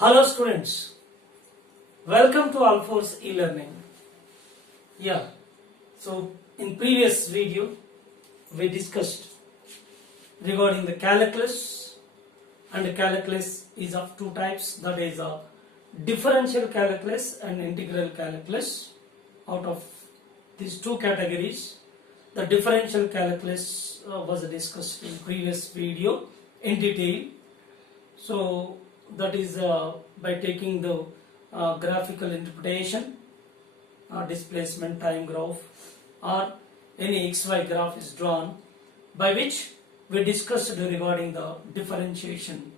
Hello students, welcome to Alforce e-learning. So in previous video we discussed regarding the calculus, and the calculus is of two types, that is a differential calculus and integral calculus. Out of these two categories, the differential calculus was discussed in previous video in detail. So that is by taking the graphical interpretation, displacement time graph, or any xy graph is drawn, by which we discussed regarding the differentiation,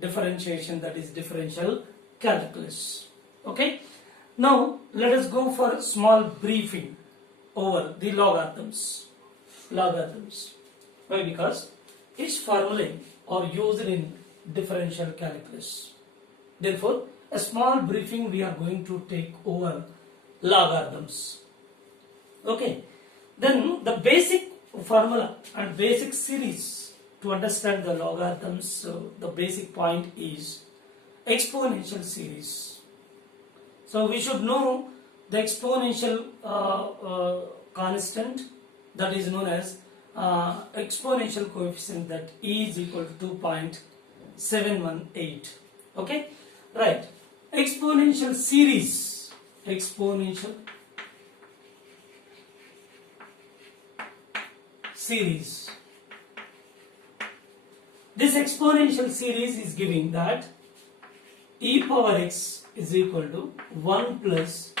that is differential calculus. Okay, now let us go for a small briefing over the logarithms. Why? Because each formulae are used in differential calculus. Therefore, a small briefing we are going to take over logarithms. Okay, then the basic formula and basic series to understand the logarithms, the basic point is exponential series. So we should know the exponential constant, that is known as exponential coefficient, that E is equal to 2.718. Okay, right. Exponential series, this exponential series is giving that e power x is equal to 1 plus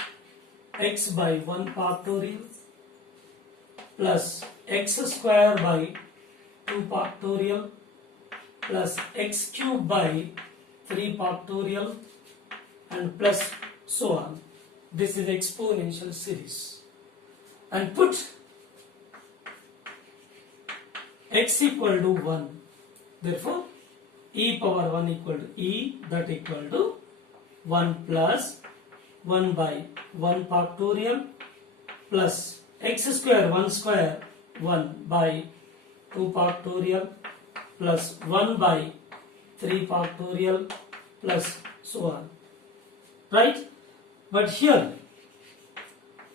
x by 1 factorial plus x square by 2 factorial plus x cube by 3 factorial and plus so on. This is exponential series. And put x equal to 1. Therefore, e power 1 equal to e, that equal to 1 plus 1 by 1 factorial plus x square 1 square 1 by 2 factorial plus 1 by 3 factorial plus so on. Right? But here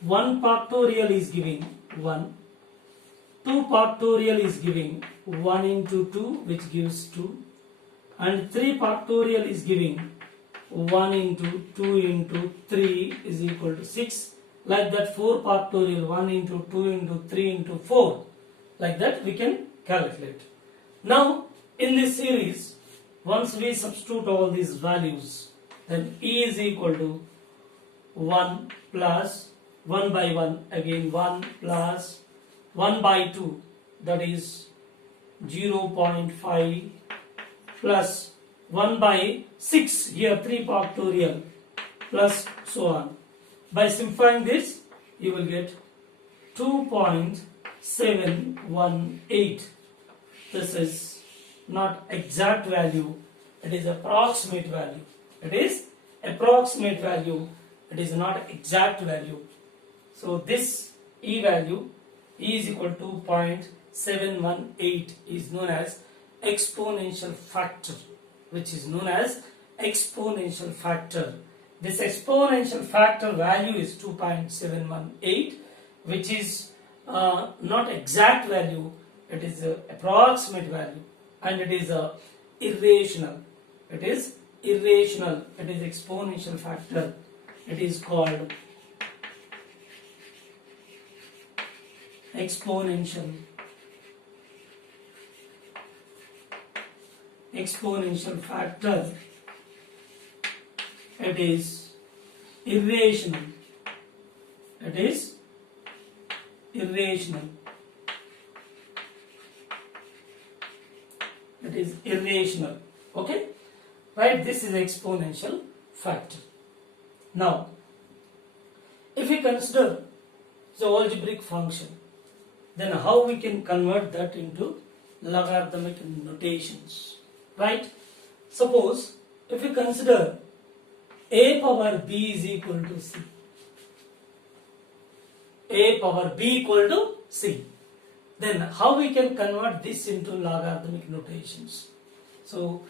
1 factorial is giving 1, 2 factorial is giving 1 into 2, which gives 2, and 3 factorial is giving 1 into 2 into 3 is equal to 6. Like that 4 factorial, 1 into 2 into 3 into 4, like that we can calculate. Now in this series, once we substitute all these values, then e is equal to 1 plus 1 by 1, again 1 plus 1 by 2, that is 0.5 plus 1 by 6, here 3 factorial plus so on. By simplifying this, you will get 2.718. This is not exact value, it is approximate value. It is approximate value, it is not exact value. So this e value, e is equal to 2.718, is known as exponential factor, which is known as exponential factor. This exponential factor value is 2.718, which is not exact value, it is approximate value, and it is irrational. It is irrational, it is exponential factor. It is called exponential factor. It is irrational. It is irrational. It is irrational. Okay, right? This is exponential factor. Now, if we consider the algebraic function, then how we can convert that into logarithmic notations, right? Suppose if we consider a power b is equal to c, a power b equal to c, then how we can convert this into logarithmic notations? So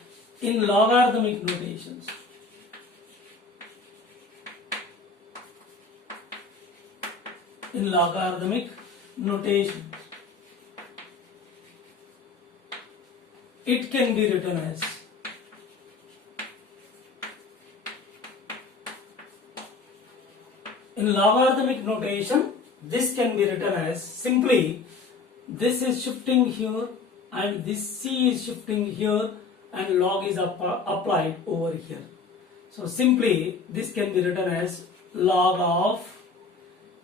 in logarithmic notations, in logarithmic notation. It can be written as in logarithmic notation, this can be written as simply this is shifting here and this c is shifting here and log is applied over here. So simply this can be written as log of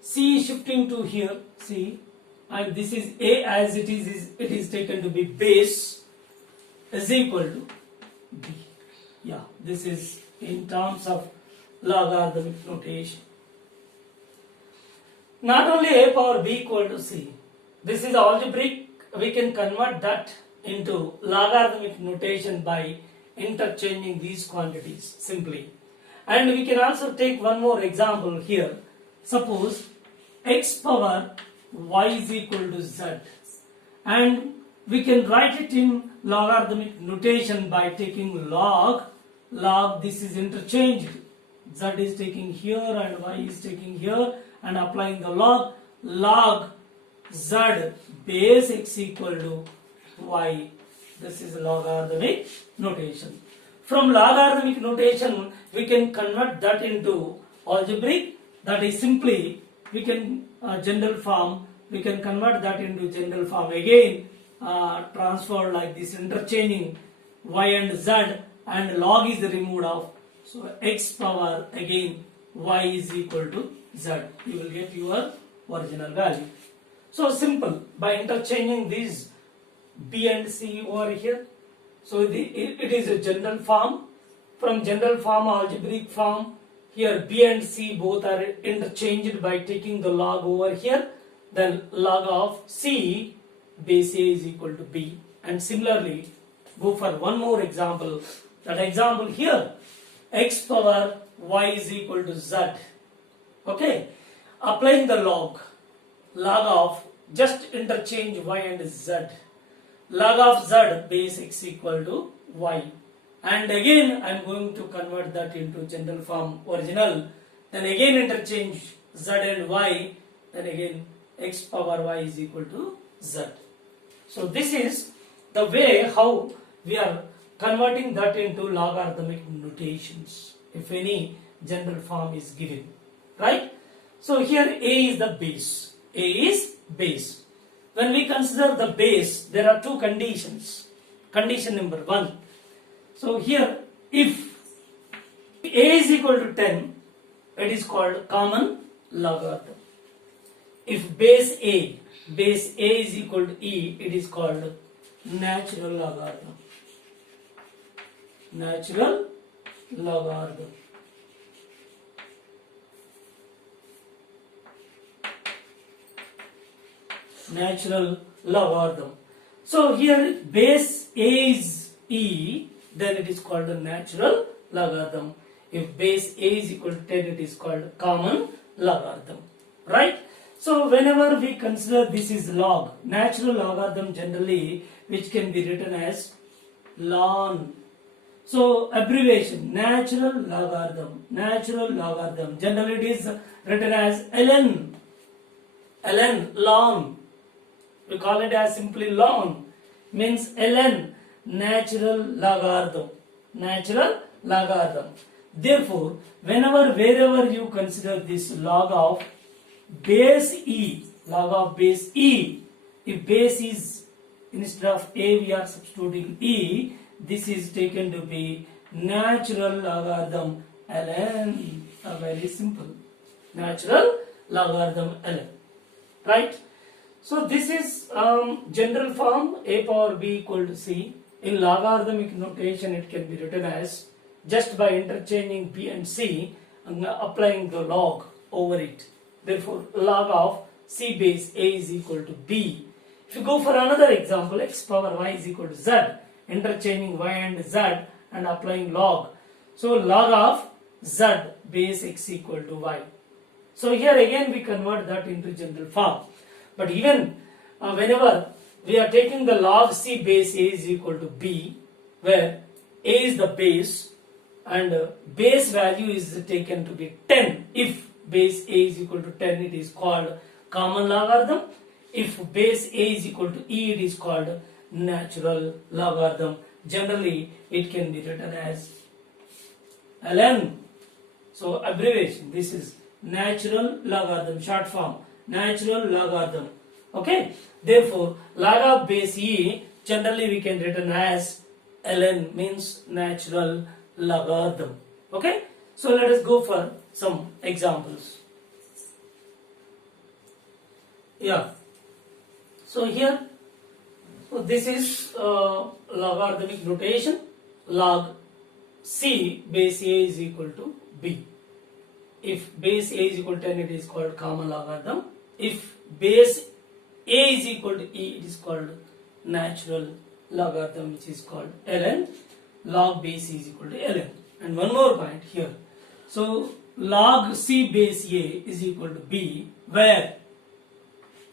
c is shifting to here, c, and this is a as it is taken to be base is equal to b. Yeah, this is in terms of logarithmic notation. Not only a power b equal to c, this is algebraic, we can convert that into logarithmic notation by interchanging these quantities simply. And we can also take one more example here. Suppose x power y is equal to z, and we can write it in logarithmic notation by taking log this is interchanged, z is taking here and y is taking here, and applying the log z base x equal to y. This is logarithmic notation. From logarithmic notation we can convert that into algebraic, that is simply we can general form, we can convert that into general form again, transfer like this, interchanging y and z, and log is removed off, so x power again y is equal to z. You will get your original value. So simple, by interchanging these b and c over here. So it is a general form. From general form, algebraic form, here b and c both are interchanged by taking the log over here. Then log of c base a is equal to b. And similarly, go for one more example. That example here, x power y is equal to z. Okay, applying the log of, just interchange y and z. Log of z base x equal to y. And again I am going to convert that into general form original. Then again interchange z and y. Then again x power y is equal to z. So this is the way how we are converting that into logarithmic notations if any general form is given, right? So here a is the base. A is base. When we consider the base, there are two conditions. Condition number 1. So here, if a is equal to 10, it is called common logarithm. If base a is equal to e, it is called natural logarithm. Natural logarithm. Natural logarithm. So here base a is e, then it is called a natural logarithm. If base a is equal to 10, it is called common logarithm, right? So whenever we consider this is log, natural logarithm generally which can be written as ln. So abbreviation natural logarithm, generally it is written as ln, ln. We call it as simply ln, means ln, natural logarithm. Therefore, wherever you consider this log of base e, if base is, instead of a we are substituting e, this is taken to be natural logarithm ln. Very simple, natural logarithm ln, right? So this is general form a power b equal to c. In logarithmic notation it can be written as, just by interchanging b and c and applying the log over it. Therefore log of c base a is equal to b. If you go for another example, x power y is equal to z, interchanging y and z and applying log. So log of z base x equal to y. So here again we convert that into general form. But even whenever we are taking the log c base a is equal to b, where a is the base and base value is taken to be 10. If base a is equal to 10, it is called common logarithm. If base a is equal to e, it is called natural logarithm. Generally, it can be written as ln. So abbreviation, this is natural logarithm, short form, natural logarithm. Okay, therefore log of base e generally we can written as ln, means natural logarithm. Okay, so let us go for some examples. Yeah, so here, so this is logarithmic notation. Log c base a is equal to b. If base a is equal to 10, it is called common logarithm. If base a is equal to e, it is called natural logarithm, which is called ln. Log base e is equal to ln. And one more point here. So log c base a is equal to b, where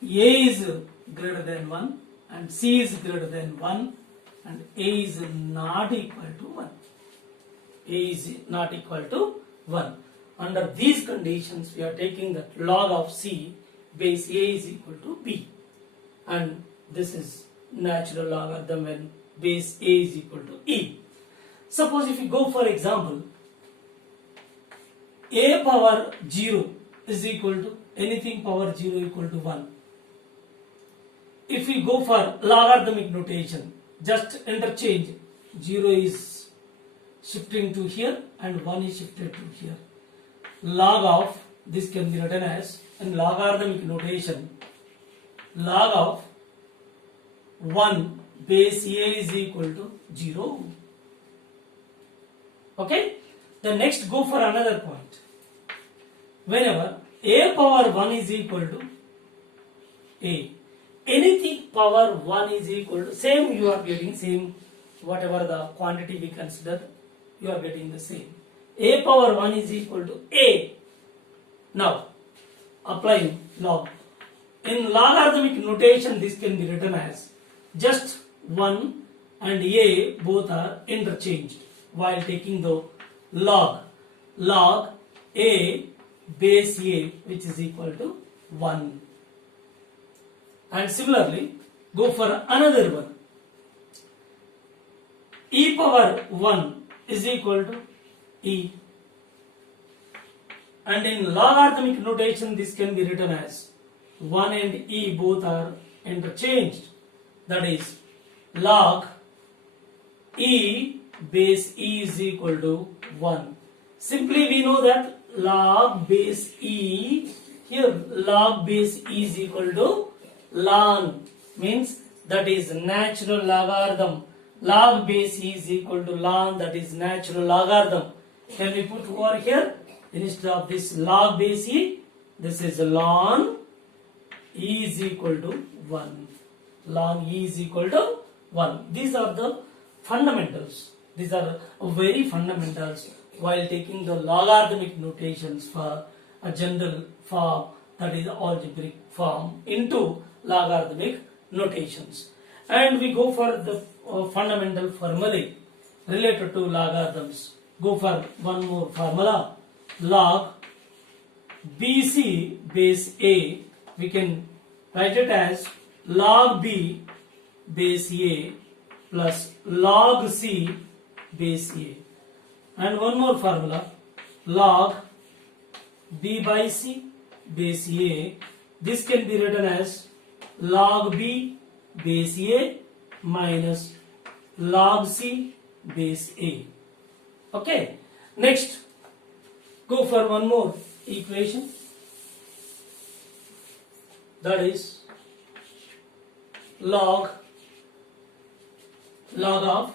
a is greater than 1 and c is greater than 1 and a is not equal to 1. A is not equal to 1. Under these conditions, we are taking that log of c base a is equal to b, and this is natural logarithm when base a is equal to e. Suppose if you go for example, a power 0 is equal to anything power 0 equal to 1. If we go for logarithmic notation, just interchange, 0 is shifting to here and 1 is shifted to here. Log of, this can be written as, in logarithmic notation, log of 1 base a is equal to 0. Okay, the next go for another point. Whenever a power 1 is equal to a, anything power 1 is equal to, same you are getting, same whatever the quantity we consider, you are getting the same. A power 1 is equal to a. Now applying log. In logarithmic notation, this can be written as just 1 and a both are interchanged while taking the log. Log a base a, which is equal to 1. And similarly, go for another one. E power 1 is equal to e. And in logarithmic notation, this can be written as 1 and e both are interchanged. That is, log e base e is equal to 1. Simply we know that log base e, here log base e is equal to ln, means that is natural logarithm. Log base e is equal to ln, that is natural logarithm. Can we put over here, instead of this log base e, this is ln e is equal to 1. Ln e is equal to 1. These are the fundamentals. These are very fundamentals while taking the logarithmic notations for a general form, that is algebraic form, into logarithmic notations. And we go for the fundamental formulae related to logarithms. Go for one more formula. Log bc base a, we can write it as log b base a plus log c base a. And one more formula, log b by c base a, this can be written as log b base a minus log c base a. Okay, next go for one more equation, that is log of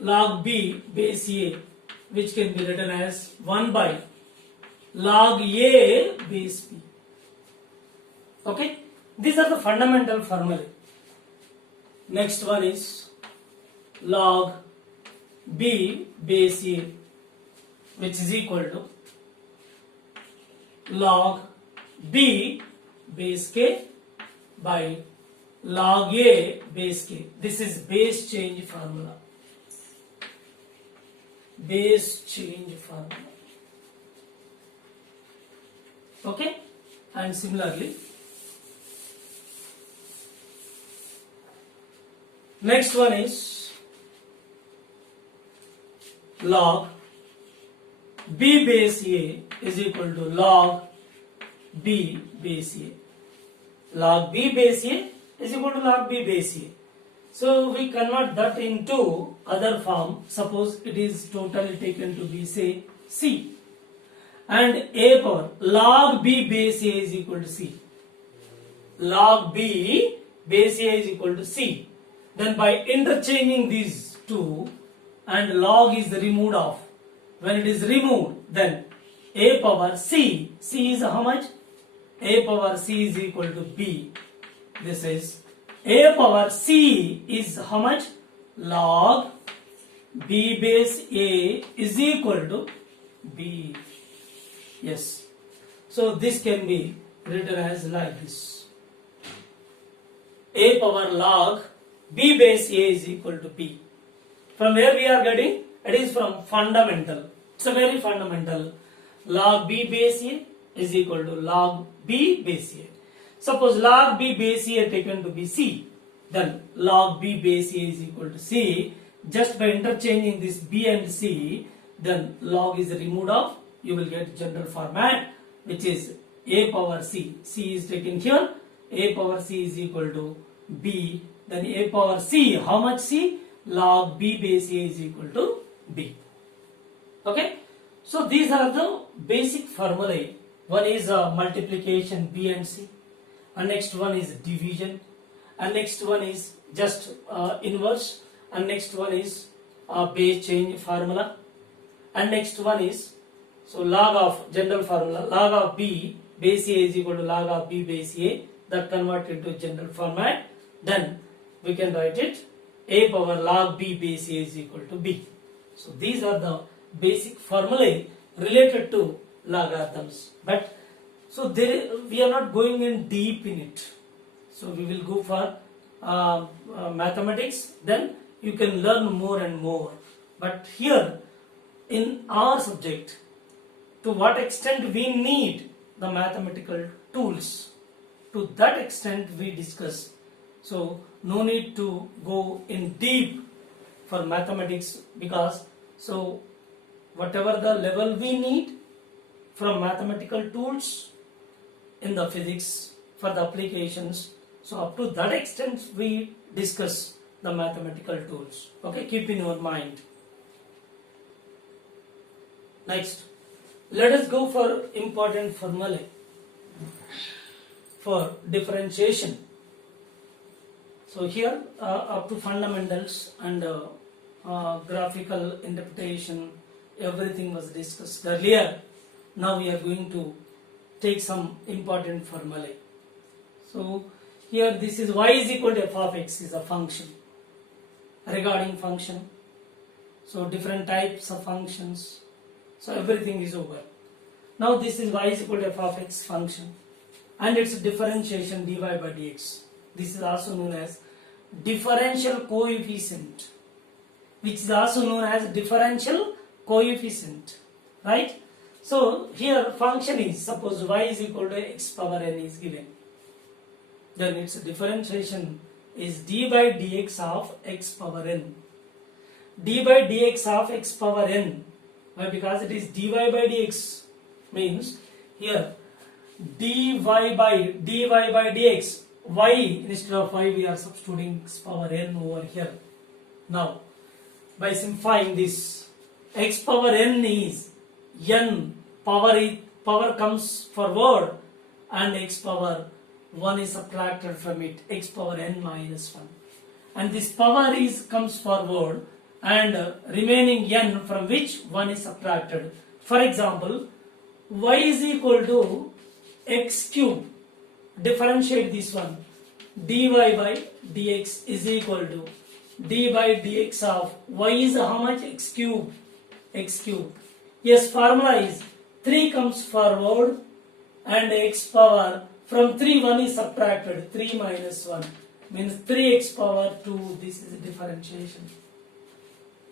log b base a, which can be written as 1 by log a base b. Okay, these are the fundamental formulae. Next one is log b base a, which is equal to log b base k by log a base k. This is base change formula. Base change formula. Okay, and similarly next one is log b base a is equal to log b base a. Log b base a is equal to log b base a. So we convert that into other form. Suppose it is totally taken to be say c, and a power log b base a is equal to c. Log b base a is equal to c. Then by interchanging these two, and log is removed off. When it is removed, then a power c. C is how much? A power c is equal to b. This is a power c is how much? Log b base a is equal to b. Yes. So this can be written as like this. A power log b base a is equal to b. From where we are getting? It is from fundamental. It's a very fundamental. Log b base a is equal to log b base a. Suppose log b base a taken to be c, then log b base a is equal to c. Just by interchanging this b and c, then log is removed off. You will get general format, which is a power c. C is taken here. A power c is equal to b. Then a power c, how much c? Log b base a is equal to b. Okay. So these are the basic formulae. One is multiplication b and c, and next one is division, and next one is just inverse, and next one is base change formula, and next one is so log of general formula, log of b base a is equal to log of b base a, that converted into general format. Then we can write it a power log b base a is equal to b. So these are the basic formulae related to logarithms. But so there we are not going in deep in it. So we will go for mathematics. Then you can learn more and more. But here in our subject, to what extent we need the mathematical tools, to that extent we discuss. So no need to go in deep for mathematics, because so whatever the level we need from mathematical tools in the physics for the applications, so up to that extent we discuss the mathematical tools. Okay, keep in your mind. Next, let us go for important formulae for differentiation. So here up to fundamentals and graphical interpretation, everything was discussed earlier. Now we are going to take some important formulae. So here this is y is equal to f of x is a function. Regarding function, so different types of functions, so everything is over. Now this is y is equal to f of x function, and its differentiation dy by dx. This is also known as differential coefficient, which is also known as differential coefficient, right? So here function is, suppose y is equal to x power n is given, then its differentiation is d by dx of x power n. D by dx of x power n, why? Because it is dy by dx, means here dy by dx, y instead of y we are substituting x power n over here. Now by simplifying this, x power n is n, power comes forward, and x power 1 is subtracted from it, x power n minus 1, and this power is comes forward, and remaining n from which 1 is subtracted. For example, y is equal to x cube, differentiate this one, dy by dx is equal to d by dx of y is how much? X cube. Yes, formula is 3 comes forward, and x power from 3 1 is subtracted, 3 minus 1 means 3x power 2. This is differentiation.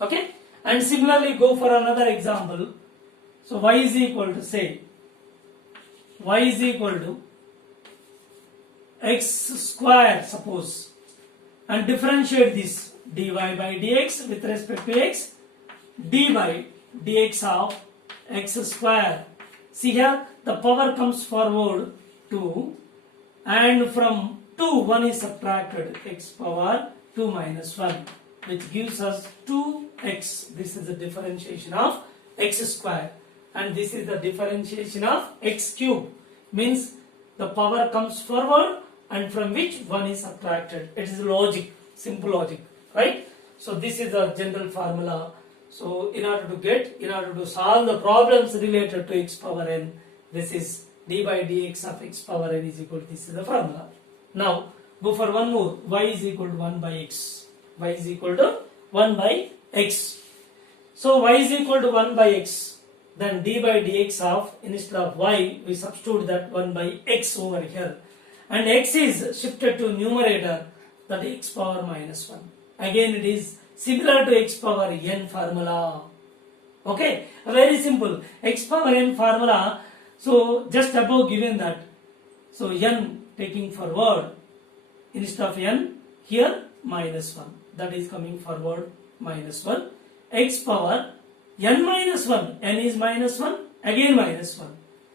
Okay, and similarly go for another example. So y is equal to say y is equal to x square, suppose, and differentiate this dy by dx with respect to x, d by dx of x square. See here, the power comes forward 2, and from 2 1 is subtracted, x power 2 minus 1, which gives us 2x. This is the differentiation of x square, and this is the differentiation of x cube, means the power comes forward and from which 1 is subtracted. It is logic, simple logic, right? So this is the general formula. So in order to solve the problems related to x power n, this is d by dx of x power n is equal to, this is the formula. Now go for one more, y is equal to 1 by x. Y is equal to 1 by x. So y is equal to 1 by x. Then d by dx of, instead of y, we substitute that 1 by x over here. And x is shifted to numerator, that x power minus 1. Again it is similar to x power n formula. Okay, very simple. X power n formula, so just above given that. So n taking forward, instead of n, here minus 1. That is coming forward minus 1. X power n minus 1, n is minus 1, again minus 1.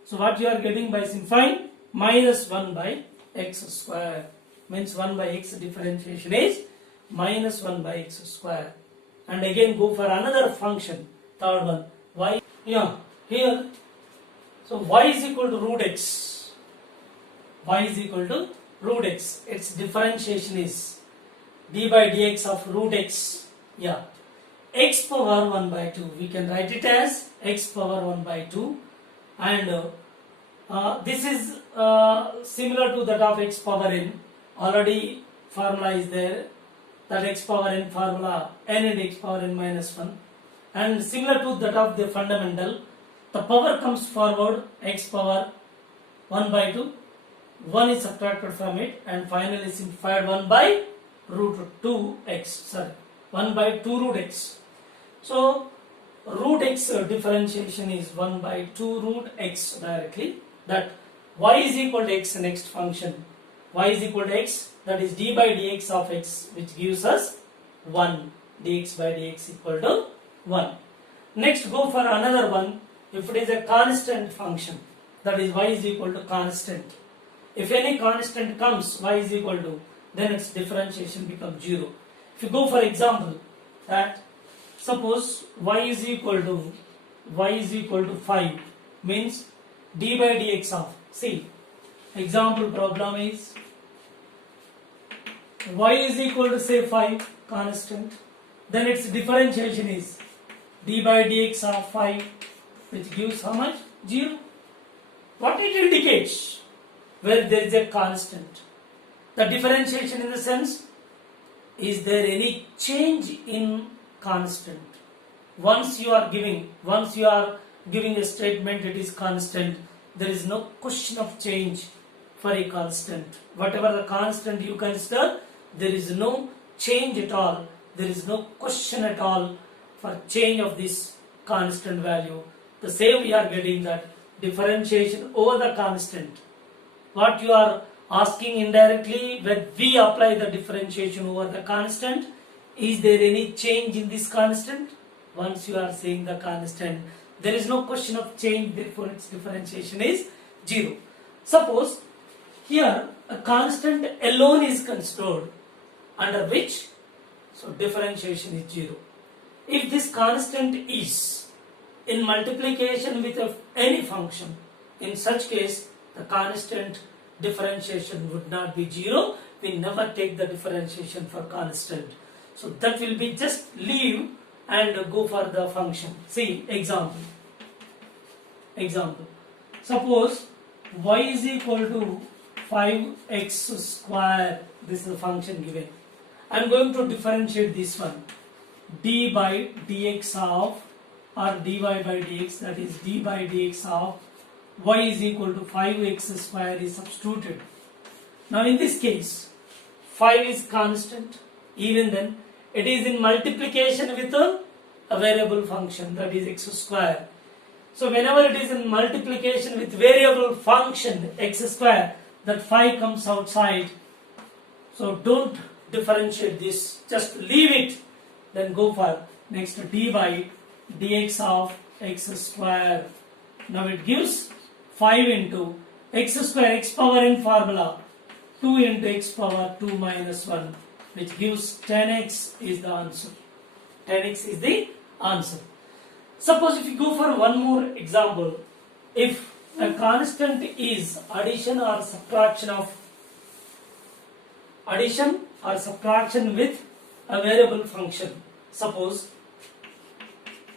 So what you are getting by simplifying, minus 1 by x square, means 1 by x differentiation is minus 1 by x square. And again go for another function, third one, y, here, so y is equal to root x, y is equal to root x, its differentiation is d by dx of root x, x power 1 by 2, we can write it as x power 1 by 2, and this is similar to that of x power n. Already formula is there, that x power n formula, n and x power n minus 1, and similar to that of the fundamental, the power comes forward, x power 1 by 2, 1 is subtracted from it, and finally simplified 1 by root 2x, 1 by 2 root x. So root x differentiation is 1 by 2 root x directly, that y is equal to x, next function, y is equal to x, that is d by dx of x, which gives us 1, dx by dx equal to 1. Next go for another one, if it is a constant function, that is y is equal to constant. If any constant comes, y is equal to, then its differentiation becomes 0. If you go for example, that suppose y is equal to 5, means d by dx of, see, example problem is y is equal to say 5, constant, then its differentiation is d by dx of 5, which gives how much? 0. What it indicates? Where there is a constant. The differentiation in the sense, is there any change in constant? Once you are giving a statement, it is constant, there is no question of change for a constant. Whatever the constant you consider, there is no change at all, there is no question at all for change of this constant value. The same we are getting, that differentiation over the constant. What you are asking indirectly, when we apply the differentiation over the constant, is there any change in this constant? Once you are saying the constant, there is no question of change, therefore its differentiation is 0. Suppose here a constant alone is considered, under which, so differentiation is 0. If this constant is in multiplication with any function, in such case the constant differentiation would not be 0. We never take the differentiation for constant. So that will be just leave and go for the function. See example. Suppose y is equal to 5x square. This is the function given. I am going to differentiate this one. D by dx of, or dy by dx, that is d by dx of y is equal to 5x square is substituted. Now in this case, 5 is constant, even then it is in multiplication with a variable function, that is x square. So whenever it is in multiplication with variable function x square, that 5 comes outside. So don't differentiate this, just leave it. Then go for next d by dx of x square. Now it gives 5 into x square, x power n formula, 2 into x power 2 minus 1, which gives 10x is the answer. 10x is the answer. Suppose if you go for one more example, if a constant is addition or subtraction with a variable function. Suppose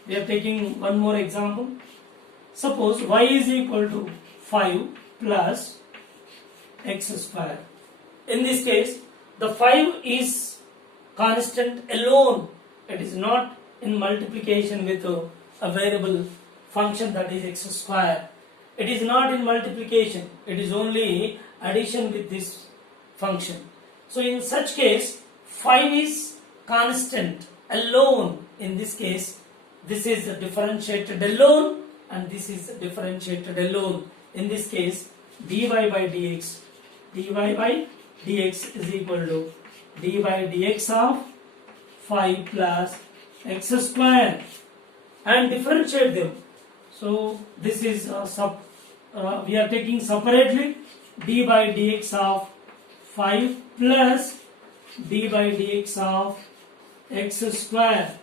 we are taking one more example. Suppose y is equal to 5 plus x square. In this case, the 5 is constant alone. It is not in multiplication with a variable function, that is x square. It is not in multiplication. It is only addition with this function. So in such case, 5 is constant alone. In this case, this is differentiated alone and this is differentiated alone. In this case, dy by dx is equal to d by dx of 5 plus x square, and differentiate them. So this is we are taking separately d by dx of 5 plus d by dx of x square.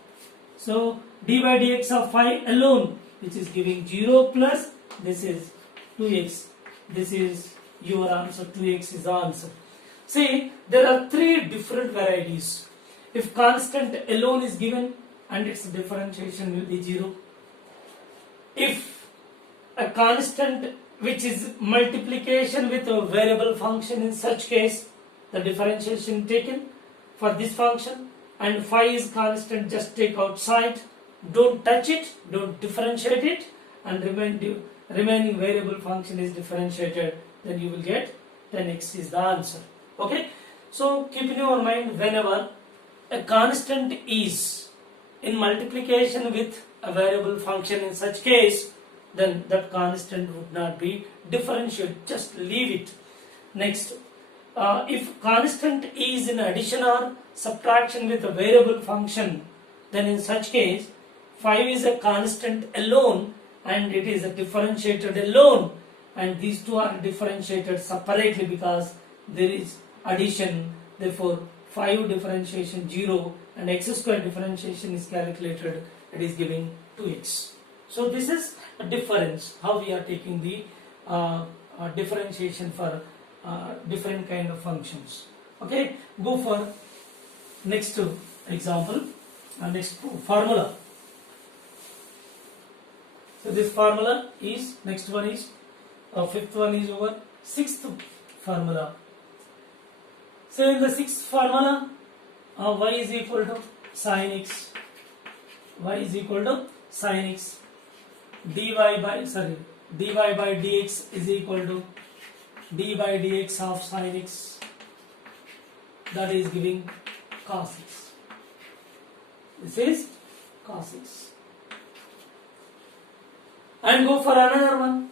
So d by dx of 5 alone, which is giving 0, plus this is 2x. This is your answer. 2x is the answer. See, there are 3 different varieties. If constant alone is given and its differentiation will be 0. If a constant which is multiplication with a variable function, in such case the differentiation taken for this function, and 5 is constant, just take outside, don't touch it, don't differentiate it, and remaining variable function is differentiated, then you will get 10x is the answer. Okay, so keep in your mind, whenever a constant is in multiplication with a variable function, in such case, then that constant would not be differentiated, just leave it. Next, if constant is in addition or subtraction with a variable function, then in such case 5 is a constant alone and it is a differentiated alone, and these two are differentiated separately because there is addition. Therefore 5 differentiation 0 and x square differentiation is calculated, it is giving 2x. So this is a difference, how we are taking the differentiation for different kind of functions. Okay, go for next example and next formula. So this formula is, next one is, fifth one is over, sixth formula. So in the sixth formula, y is equal to sin x, y is equal to sin x, dy by dx is equal to d by dx of sin x, that is giving cos x. This is cos x. And go for another one,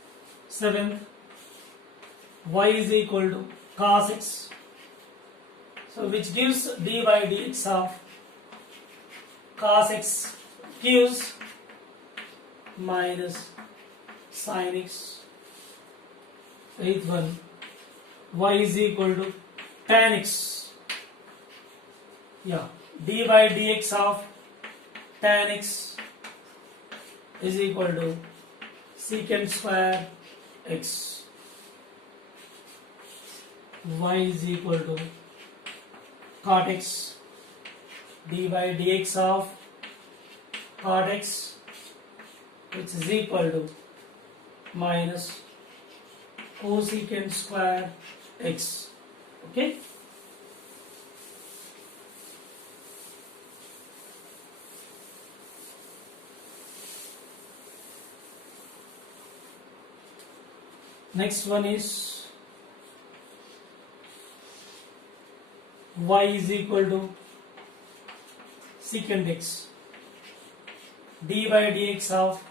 seventh, y is equal to cos x, so which gives d by dx of cos x gives minus sin x. Eighth one, y is equal to tan x, d by dx of tan x is equal to secant square x, y is equal to cot x, d by dx of cot x, which is equal to minus cosecant square x. Okay, next one is y is equal to secant x, d by dx of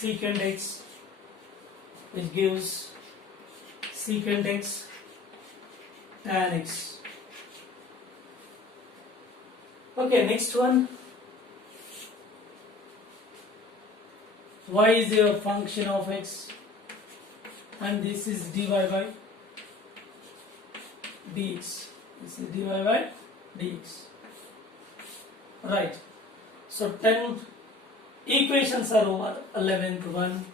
secant x, which gives secant x tan x. Okay, next one. Y is a function of x, and this is dy by dx. This is dy by dx. Right. So 10 equations are over. 11th one.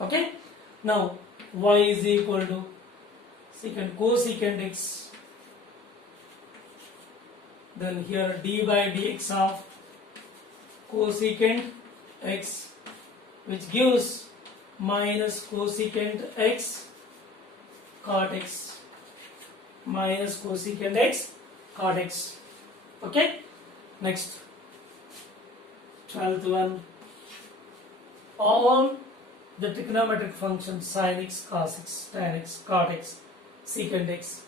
Okay. Now y is equal to secant cosecant x. Then here d by dx of cosecant x, which gives minus cosecant x cot x, minus cosecant x cot x. Okay. Next, 12th one. All the trigonometric functions sin x, cos x, tan x, cot x, secant x,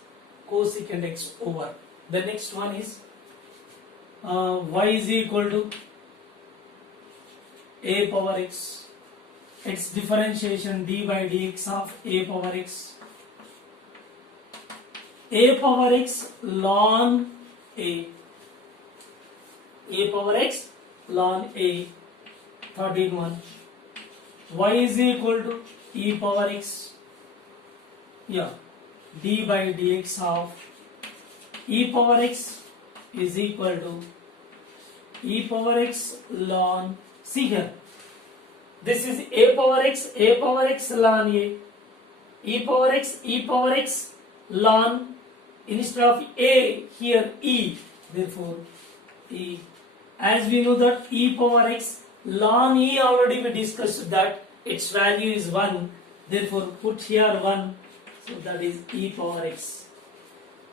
cosecant x over. The next one is y is equal to a power x. Its differentiation d by dx of a power x. A power x ln a. A power x ln a. 13 one. Y is equal to e power x. Yeah. D by dx of e power x is equal to e power x ln. See here. This is a power x ln a. E power x ln. Instead of a, here e. Therefore, e. As we know that e power x ln e, already we discussed that its value is 1. Therefore, put here 1. So that is e power x.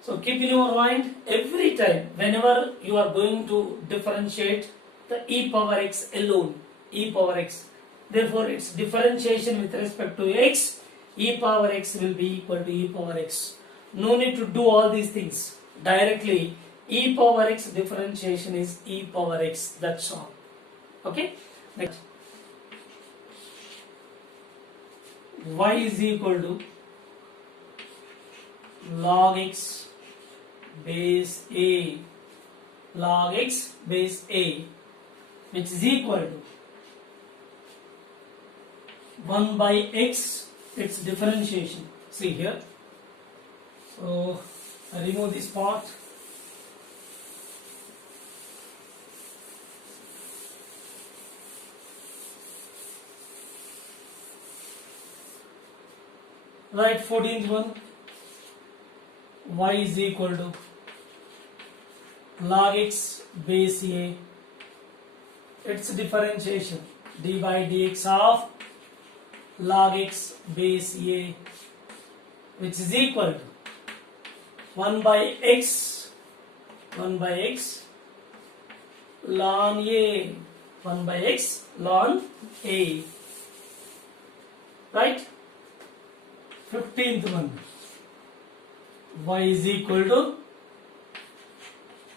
So keep in your mind, every time whenever you are going to differentiate the e power x alone, e power x. Therefore, its differentiation with respect to x, e power x will be equal to e power x. No need to do all these things. Directly, e power x differentiation is e power x. That's all. Okay? Next. Y is equal to log x base a. Log x base a, which is equal to 1 by x, its differentiation. See here. So I remove this part. Right, 14th one. Y is equal to log x base a, its differentiation d by dx of log x base a, which is equal to 1 by x ln a, 1 by x ln a. Right? 15th one. Y is equal to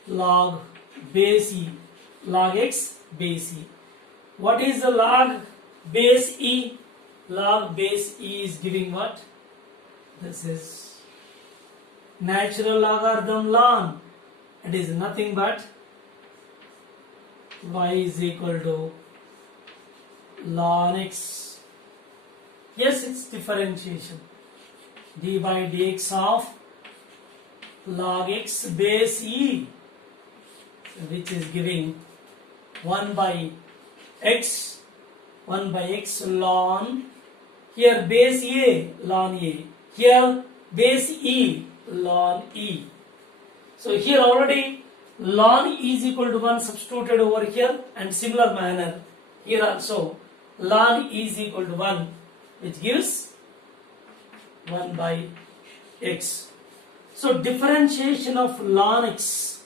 log base e, log x base e. What is the log base e? Log base e is giving what? This is natural logarithm ln. It is nothing but y is equal to ln x. Yes, it's differentiation. D by dx of log x base e, which is giving 1 by x ln, here base a ln a, here base e ln e. So here already ln e is equal to 1 substituted over here, and similar manner here also ln e is equal to 1, which gives 1 by x. So differentiation of ln x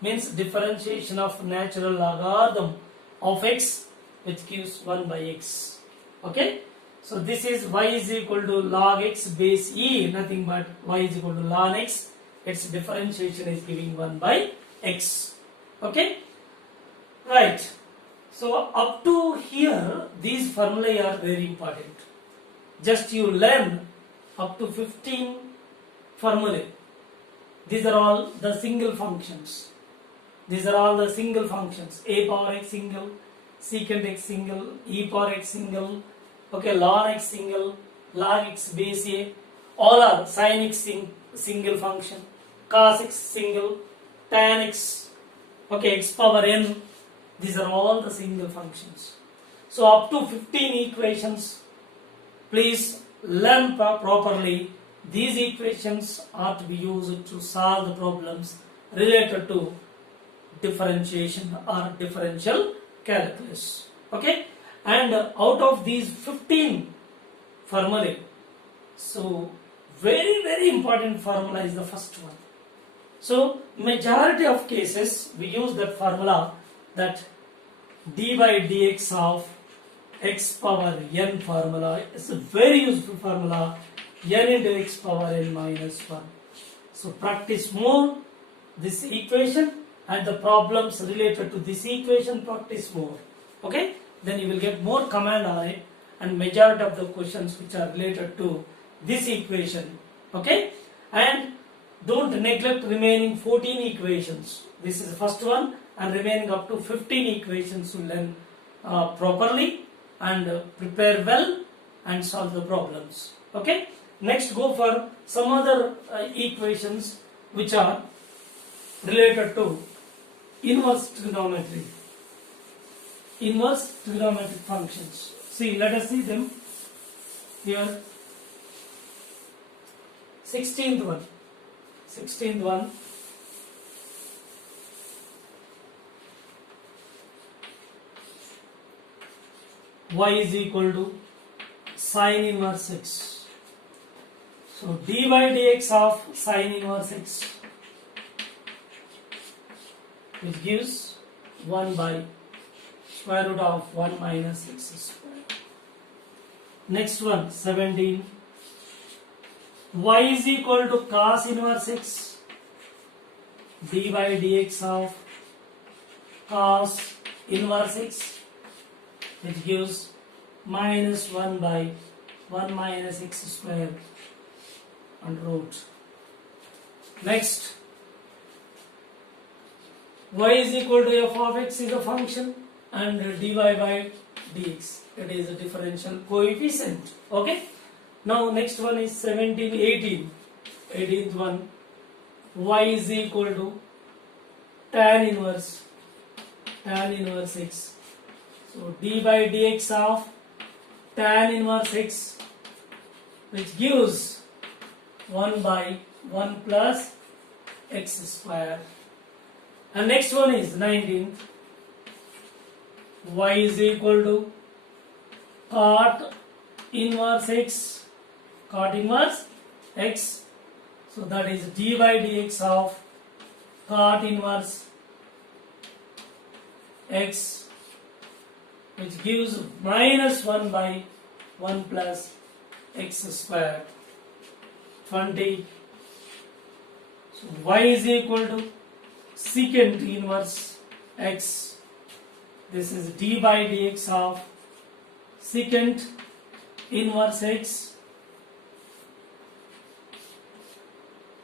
means differentiation of natural logarithm of x, which gives 1 by x. Okay? So this is y is equal to log x base e, nothing but y is equal to ln x. Its differentiation is giving 1 by x. Okay? Right. So up to here, these formulae are very important. Just you learn up to 15 formulae. These are all the single functions. These are all the single functions. A power x single, secant x single, e power x single, okay, ln x single, log x base a, all are sin x single function, cos x single, tan x, okay, x power n. These are all the single functions. So up to 15 equations, please learn properly. These equations are to be used to solve the problems related to differentiation or differential calculus. Okay, and out of these 15 formulae, so very important formula is the first one. So majority of cases we use that formula, that d by dx of x power n formula is a very useful formula, n into x power n minus 1. So practice more this equation and the problems related to this equation, practice more. Okay, then you will get more command on it, and majority of the questions which are related to this equation. Okay, and don't neglect remaining 14 equations. This is the first one, and remaining up to 15 equations to learn properly and prepare well and solve the problems. Okay, next go for some other equations which are related to inverse trigonometry. Inverse trigonometric functions. See, let us see them here. 16th one. 16th one. Y is equal to sin inverse x. So d by dx of sin inverse x, which gives 1 by square root of 1 minus x square. Next one, 17. Y is equal to cos inverse x, d by dx of cos inverse x, which gives minus 1 by 1 minus x square under root. Next, y is equal to f of x is a function, and dy by dx, it is a differential coefficient. Okay, now next one is 17, 18. 18th one, y is equal to tan inverse x. So d by dx of tan inverse x, which gives 1 by 1 plus x square. And next one is 19th. Y is equal to cot inverse x. Cot inverse x. So that is d by dx of cot inverse x, which gives minus 1 by 1 plus x square. 20. So y is equal to secant inverse x. This is d by dx of secant inverse x,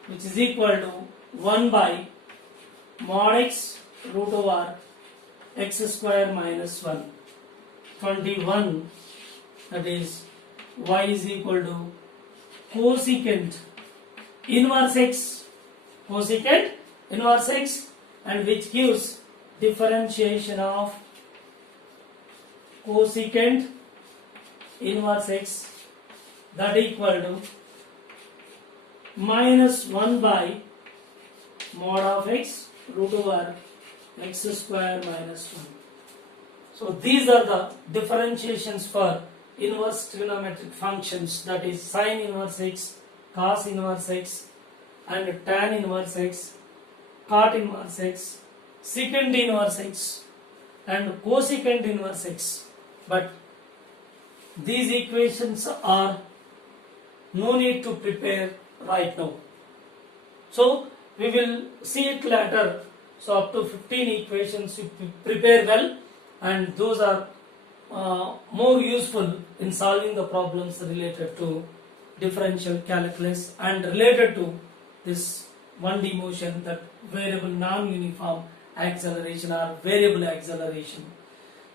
which is equal to 1 by mod x root over x square minus 1. 21, that is y is equal to cosecant inverse x, cosecant inverse x, and which gives differentiation of cosecant inverse x, that equal to minus 1 by mod of x root over x square minus 1. So these are the differentiations for inverse trigonometric functions, that is sin inverse x, cos inverse x, and tan inverse x, cot inverse x, secant inverse x, and cosecant inverse x. But these equations are no need to prepare right now. So we will see it later. So up to 15 equations you prepare well, and those are more useful in solving the problems related to differential calculus and related to this 1D motion, that variable non-uniform acceleration or variable acceleration.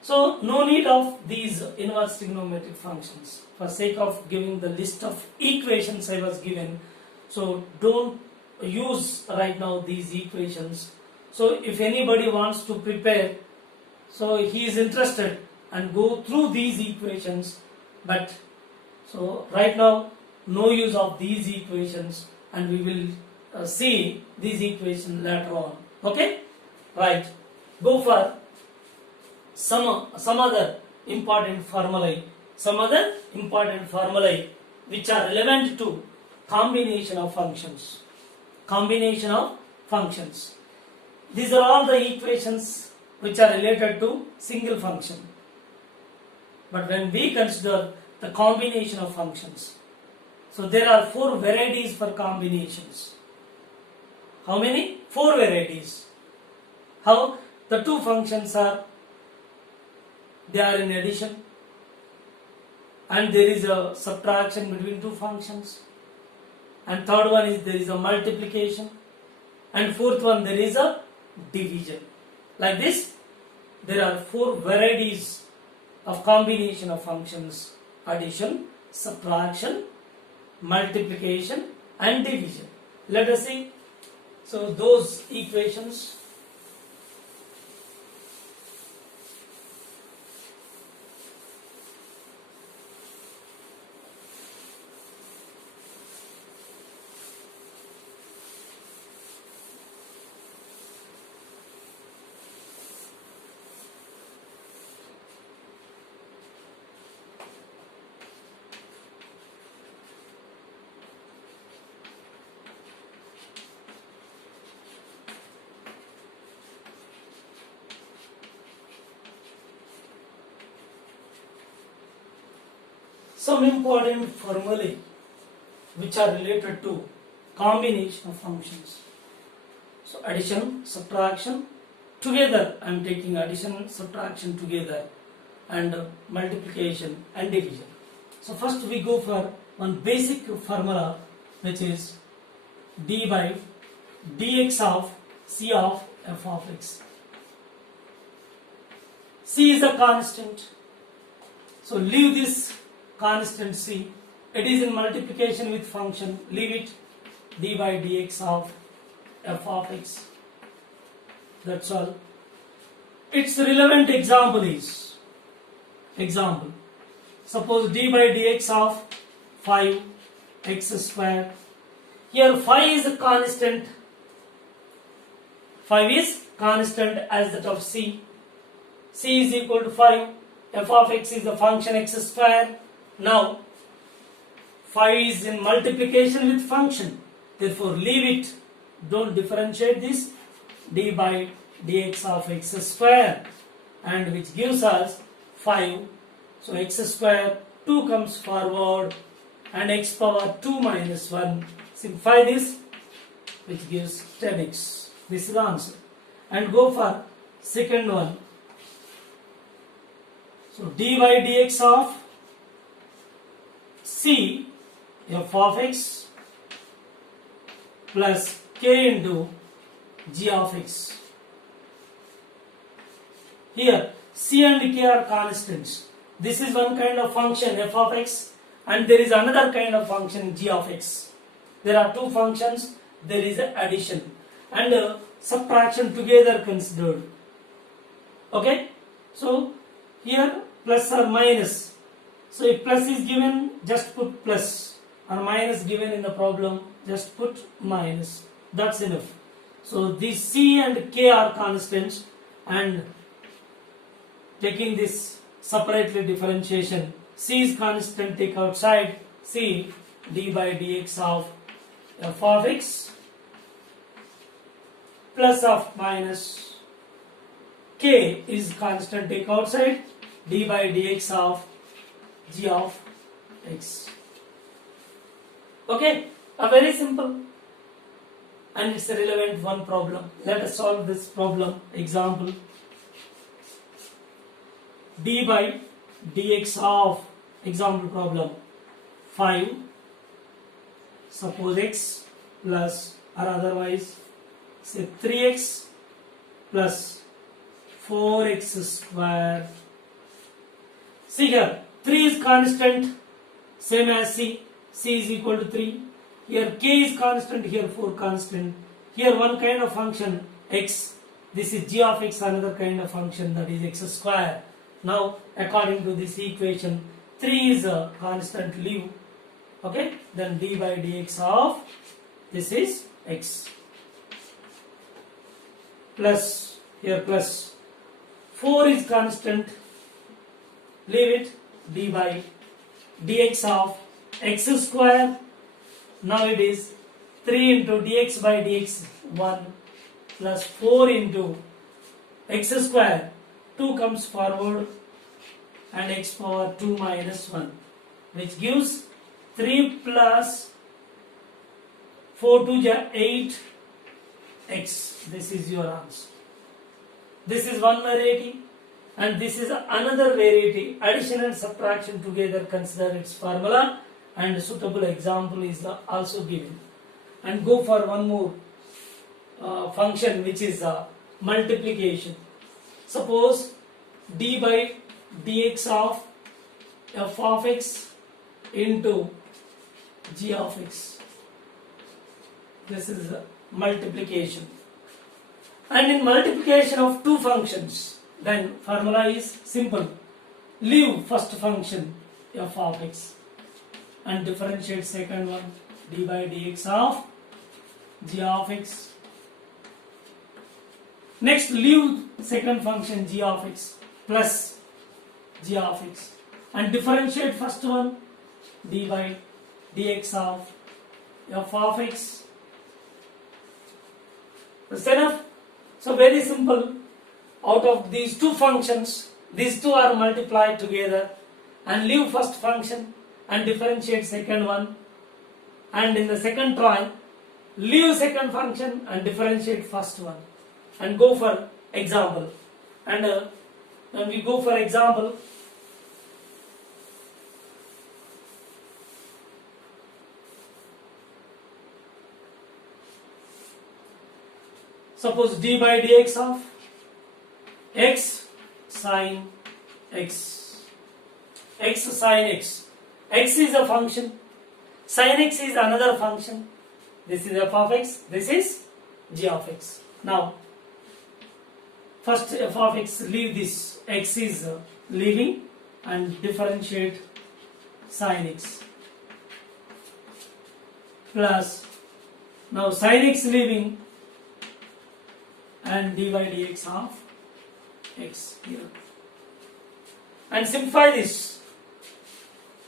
So no need of these inverse trigonometric functions. For sake of giving the list of equations I was given, so don't use right now these equations. So if anybody wants to prepare, so he is interested and go through these equations, but so right now no use of these equations, and we will see these equations later on. Okay, right, go for some other important formulae, which are relevant to combination of functions. These are all the equations which are related to single function. But when we consider the combination of functions, so there are 4 varieties for combinations. How many? 4 varieties. How? The 2 functions are, they are in addition, and there is a subtraction between 2 functions, and third one is there is a multiplication, and fourth one there is a division. Like this, there are 4 varieties of combination of functions: addition, subtraction, multiplication and division. Let us see. So those equations, some important formulae which are related to combination of functions. So addition, subtraction, together I am taking addition, subtraction together, and multiplication and division. So first we go for one basic formula, which is d by dx of c of f of x. C is a constant, so leave this constant c. It is in multiplication with function, leave it, d by dx of f of x. That's all. Its relevant example is, suppose d by dx of 5x square. Here 5 is a constant. 5 is constant as that of c. C is equal to 5. F of x is the function x square. Now 5 is in multiplication with function, therefore leave it, don't differentiate this, d by dx of x square, and which gives us 5. So x square, 2 comes forward, and x power 2 minus 1. Simplify this, which gives 10x. This is the answer. And go for second one. So d by dx of c f of x plus k into g of x. Here c and k are constants. This is one kind of function f of x, and there is another kind of function g of x. There are 2 functions, there is addition and subtraction together considered. Okay, so here plus or minus. So if plus is given, just put plus, or minus given in the problem, just put minus. That's enough. So these c and k are constants, and taking this separately differentiation, c is constant, take outside, c d by dx of f of x plus of minus k is constant, take outside, d by dx of g of x. Okay, a very simple, and it's a relevant one problem. Let us solve this problem. Example. d by dx of example problem 5, suppose x plus or otherwise say 3x plus 4x square. See here, 3 is constant, same as c is equal to 3. Here k is constant, here 4 constant. Here one kind of function x, this is g of x, another kind of function, that is x square. Now according to this equation, 3 is a constant, leave. Okay, then d by dx of this is x plus, here plus 4 is constant, leave it, d by dx of x square. Now it is 3 into dx by dx 1 plus 4 into x square, 2 comes forward and x power 2 minus 1, which gives 3 plus 4 to 8 x. This is your answer. This is one variety and this is another variety. Addition and subtraction together, consider its formula, and suitable example is also given. And go for one more function, which is multiplication. Suppose d by dx of f of x into g of x. This is multiplication. And in multiplication of two functions, then formula is simple. Leave first function f of x and differentiate second one, d by dx of g of x. Next, leave second function g of x plus g of x and differentiate first one, d by dx of f of x. That's enough. So very simple. Out of these two functions, these two are multiplied together, and leave first function and differentiate second one, and in the second try leave second function and differentiate first one, and go for example. And when we go for example, suppose d by dx of x sin x, x sin x. X is a function, sin x is another function. This is f of x, this is g of x. Now, first f of x, leave this, x is leaving, and differentiate sin x plus, now sin x leaving, and d by dx of x here. And simplify this.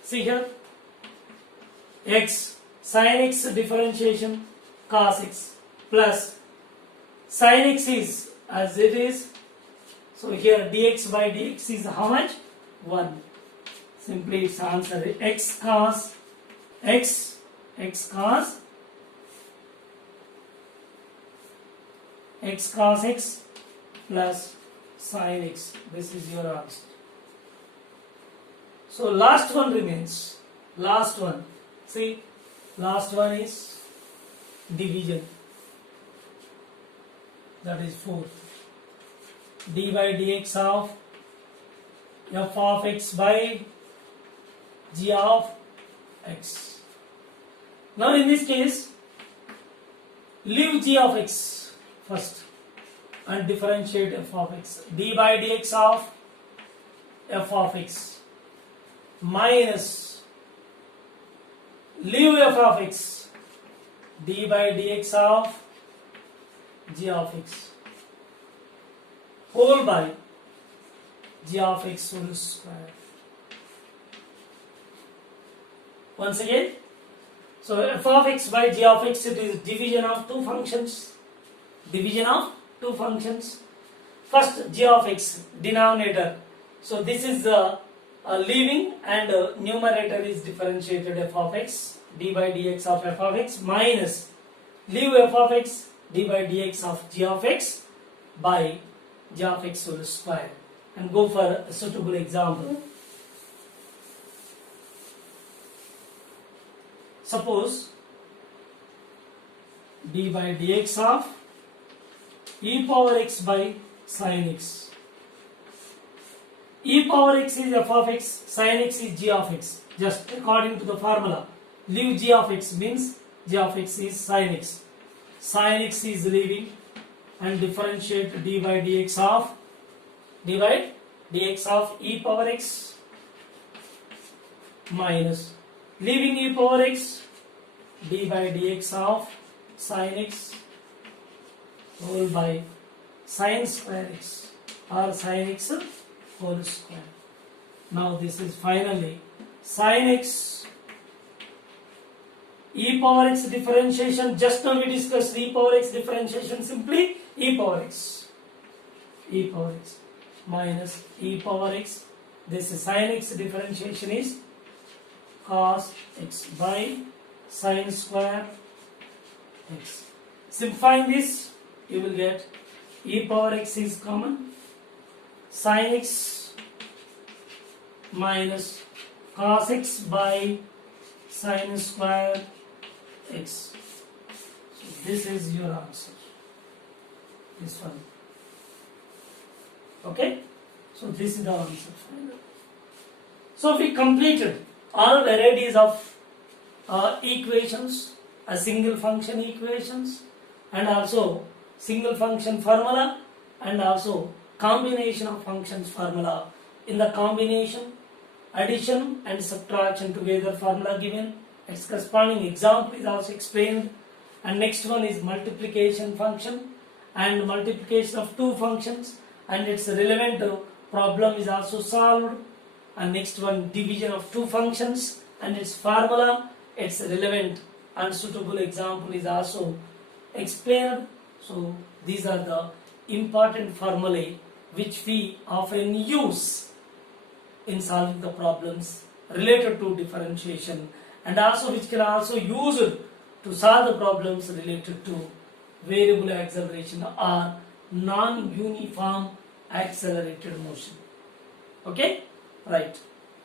See here, x sin x differentiation cos x plus sin x is as it is. So here dx by dx is how much? 1. Simply its answer is x cos x, x cos x plus sin x. This is your answer. So last one remains. Last one. See, last one is division. That is 4. D by dx of f of x by g of x. Now in this case, leave g of x first and differentiate f of x. D by dx of f of x minus, leave f of x, d by dx of g of x whole by g of x whole square. Once again, so f of x by g of x, it is division of two functions. Division of two functions. First, g of x, denominator. So this is the leaving, and numerator is differentiated f of x, d by dx of f of x minus, leave f of x, d by dx of g of x by g of x whole square. and go for a suitable example. Suppose d by dx of e power x by sin x. E power x is f of x, sin x is g of x. Just according to the formula, leave g of x means g of x is sin x. Sin x is leaving and differentiate d by dx of e power x minus leaving e power x d by dx of sin x whole by sin square x or sin x whole square. Now this is finally sin x e power x differentiation. Just now we discussed e power x differentiation, simply e power x minus e power x. This is sin x differentiation is cos x by sin square x. Simplifying this, you will get e power x is common, sin x minus cos x by sin square x. So this is your answer, this one. Okay, so this is the answer final. So we completed all varieties of equations, a single function equations, and also single function formula, and also combination of functions formula. In the combination, addition and subtraction together formula given, its corresponding example is also explained, and next one is multiplication function and multiplication of two functions and its relevant problem is also solved, and next one division of two functions and its formula, its relevant and suitable example is also explained. So these are the important formulae which we often use in solving the problems related to differentiation, and also which can also used to solve the problems related to variable acceleration or non-uniform accelerated motion. Okay, right.